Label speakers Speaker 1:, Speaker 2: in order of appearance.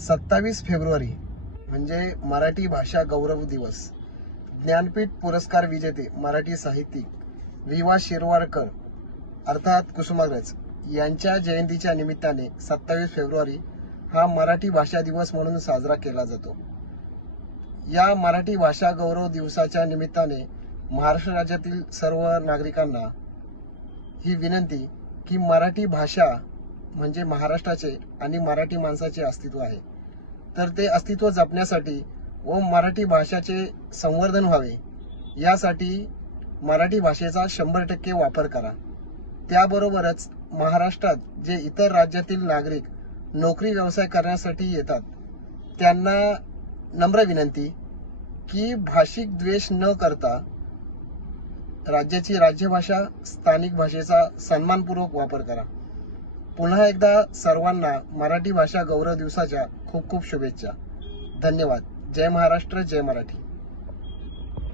Speaker 1: सत्तावीस फेब्रुवारी म्हणजे मराठी भाषा गौरव दिवस. ज्ञानपीठ पुरस्कार विजेते मराठी साहित्यिक वि वा शिरवाडकर अर्थात कुसुमाग्रज यांच्या जयंतीच्या निमित्ताने सत्तावीस फेब्रुवारी हा मराठी भाषा दिवस म्हणून साजरा केला जातो. या मराठी भाषा गौरव दिवसाच्या निमित्ताने महाराष्ट्र राज्यातील सर्व नागरिकांना ही विनंती की मराठी भाषा म्हणजे महाराष्ट्राचे आणि मराठी माणसाचे अस्तित्व आहे. तर ते अस्तित्व जपण्यासाठी व मराठी भाषाचे संवर्धन व्हावे यासाठी मराठी भाषेचा शंभर टक्के वापर करा. त्याबरोबरच महाराष्ट्रात जे इतर राज्यातील नागरिक नोकरी व्यवसाय करण्यासाठी येतात त्यांना नम्र विनंती की भाषिक द्वेष न करता राज्याची राज्यभाषा स्थानिक भाषेचा सन्मानपूर्वक वापर करा. पुन्हा एकदा सर्वांना मराठी भाषा गौरव दिवसाच्या खूप खूप शुभेच्छा. धन्यवाद. जय महाराष्ट्र जय मराठी.